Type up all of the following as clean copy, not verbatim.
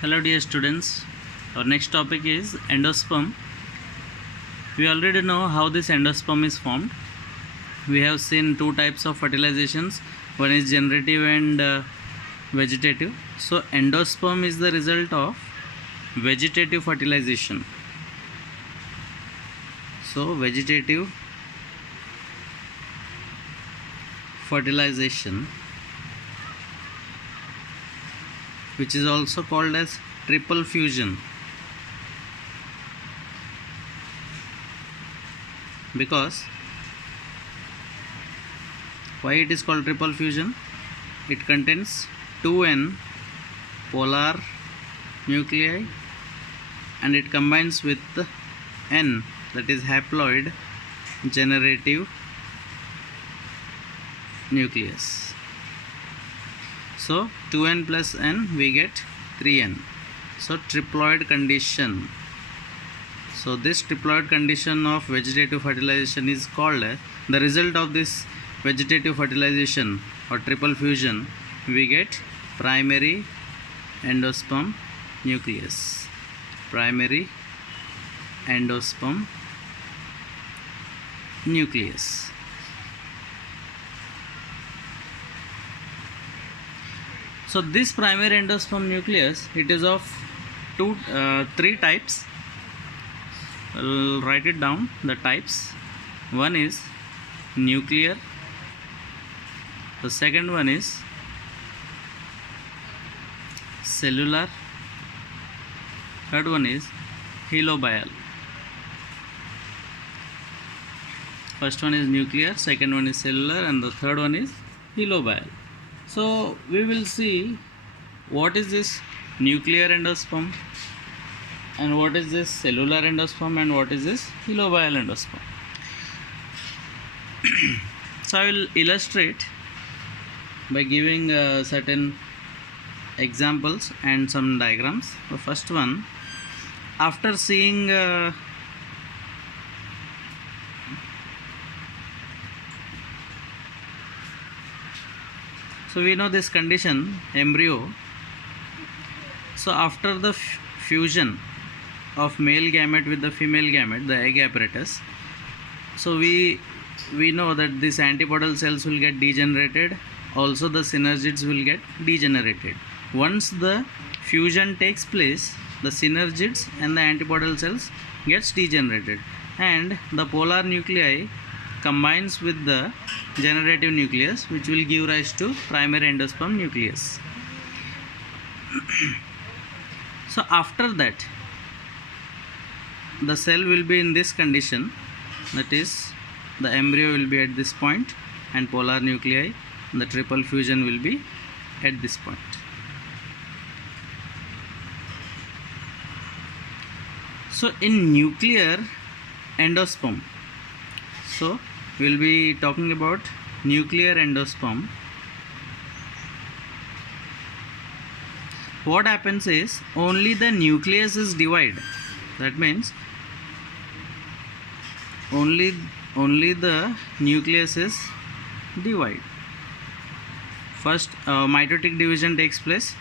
Hello dear students, our next topic is endosperm. We already know how this endosperm is formed. We have seen two types of fertilizations, one is generative and vegetative. So endosperm is the result of vegetative fertilization. So vegetative fertilization, which is also called as triple fusion, because why it is called triple fusion? It contains 2n polar nuclei and it combines with n, that is haploid generative nucleus. So 2n plus n, we get 3n. So triploid condition. So this triploid condition of vegetative fertilization is called the result of this vegetative fertilization or triple fusion. We get primary endosperm nucleus. Primary endosperm nucleus. So this primary endosperm nucleus, it is of three types. I'll write it down, the types. One is nuclear, the second one is cellular, third one is helobial. First one is nuclear, second one is cellular, and the third one is helobial. So we will see what is this nuclear endosperm and what is this cellular endosperm and what is this helobial endosperm. So I will illustrate by giving certain examples and some diagrams. The first one, after seeing so we know this condition, embryo. So after the fusion of male gamete with the female gamete, the egg apparatus, so we know that these antipodal cells will get degenerated, also the synergids will get degenerated. Once the fusion takes place, the synergids and the antipodal cells gets degenerated and the polar nuclei combines with the generative nucleus, which will give rise to primary endosperm nucleus. So after that, the cell will be in this condition, that is the embryo will be at this point and polar nuclei, the triple fusion will be at this point. So in nuclear endosperm, so we will be talking about nuclear endosperm. What happens is only the nucleus is divided. That means only the nucleus is divided. First mitotic division takes place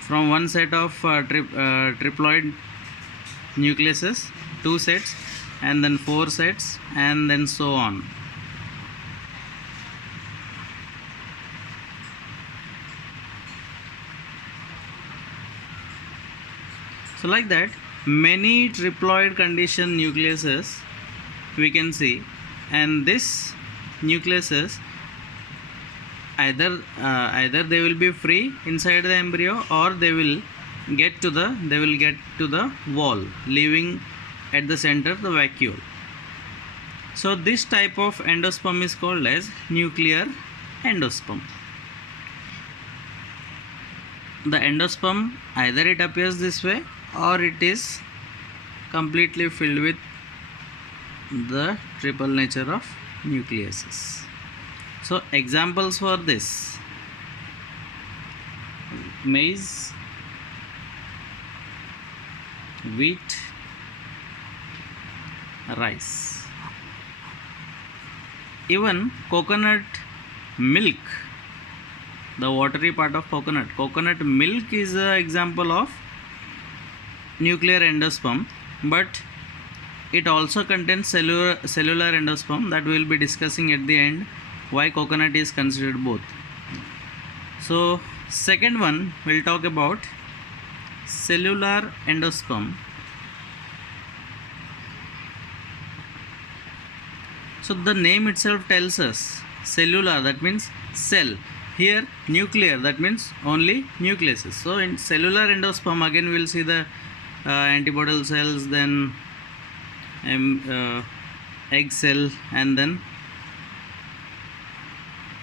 from one set of triploid nucleuses, two sets, and then four sets, and then so on. So like that, many triploid condition nucleuses we can see, and this nucleuses either they will be free inside the embryo or they will get to the wall, leaving at the center the vacuole. So this type of endosperm is called as nuclear endosperm. The endosperm, either it appears this way or it is completely filled with the triple nature of nucleuses. So examples for this: maize, wheat, rice. Even coconut milk the watery part of coconut. Coconut milk is an example of nuclear endosperm, but it also contains cellular endosperm that we will be discussing at the end, why coconut is considered both. So second one, we'll talk about cellular endosperm. So the name itself tells us cellular, that means cell. Here nuclear, that means only nucleuses. So in cellular endosperm, again we will see the antibodal cells, then egg cell, and then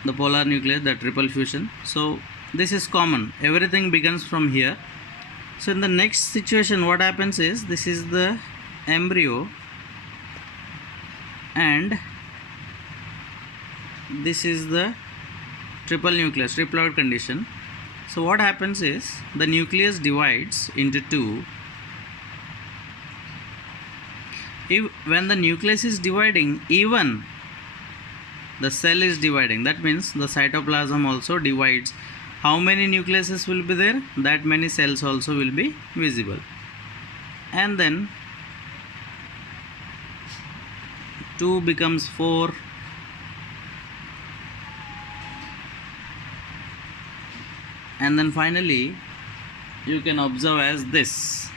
the polar nucleus, the triple fusion. So this is common, everything begins from here. So in the next situation, what happens is, this is the embryo and this is the triple nucleus, triploid condition. So what happens is, the nucleus divides into two. When the nucleus is dividing, even the cell is dividing, that means the cytoplasm also divides. How many nucleuses will be there? That many cells also will be visible. And then 2 becomes 4, and then finally you can observe as this,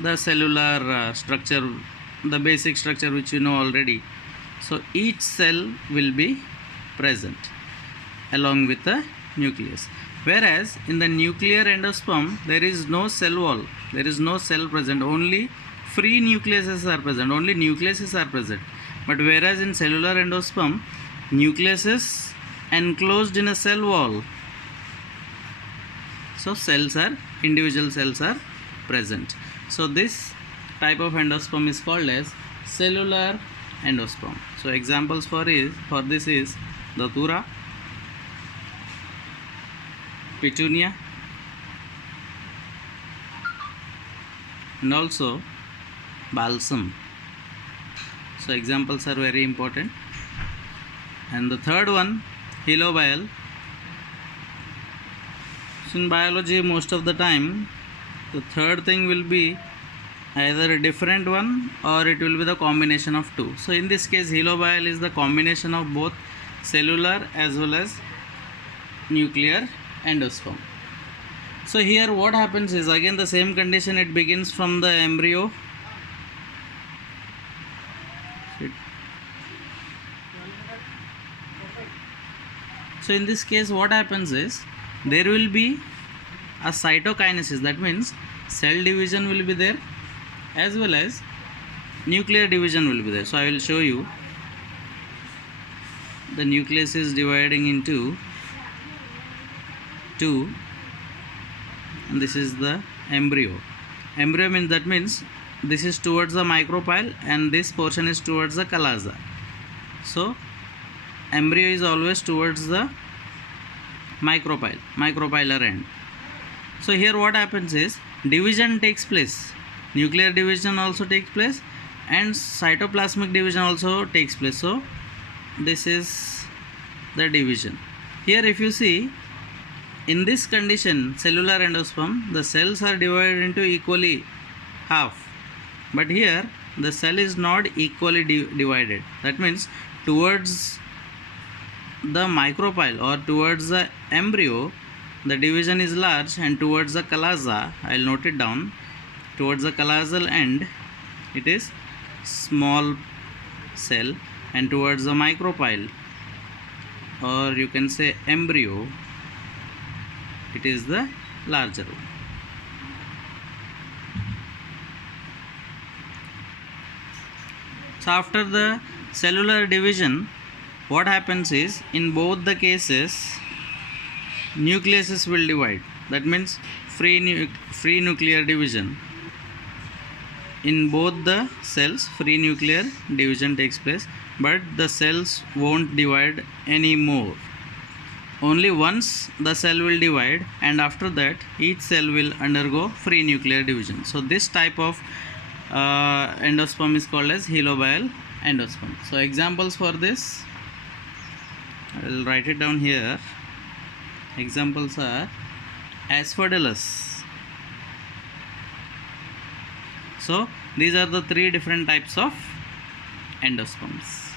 the cellular structure, the basic structure which you know already. So each cell will be present along with the nucleus, whereas in the nuclear endosperm there is no cell wall, there is no cell present, only free nucleuses are present, only nucleuses are present. But whereas in cellular endosperm, nucleuses enclosed in a cell wall, so individual cells are present. So this type of endosperm is called as cellular endosperm. So examples for this is Datura, Petunia, and also balsam. So examples are very important. And the third one, Helobial. So in biology, most of the time the third thing will be either a different one or it will be the combination of two. So in this case, Helobial is the combination of both cellular as well as nuclear endosperm. So here what happens is, again the same condition, it begins from the embryo. So in this case what happens is, there will be a cytokinesis, that means cell division will be there as well as nuclear division will be there. So I will show you. The nucleus is dividing into two, and this is the embryo. Embryo means, that means this is towards the micropyle and this portion is towards the chalaza. So embryo is always towards the micropylar end. So here what happens is, division takes place, nuclear division also takes place and cytoplasmic division also takes place. So this is the division. Here if you see, in this condition, cellular endosperm, the cells are divided into equally half, but here the cell is not equally divided. That means towards the micropyle or towards the embryo, the division is large, and towards the chalaza, I will note it down, towards the chalaza end it is small cell, and towards the micropyle, or you can say embryo, it is the larger one. So after the cellular division, what happens is, in both the cases nucleuses will divide, that means free nuclear division. In both the cells free nuclear division takes place, but the cells won't divide anymore. Only once the cell will divide, and after that each cell will undergo free nuclear division. So this type of endosperm is called as Helobial endosperm. So examples for this, I will write it down here. Examples are asphodelus. So these are the three different types of endosperms.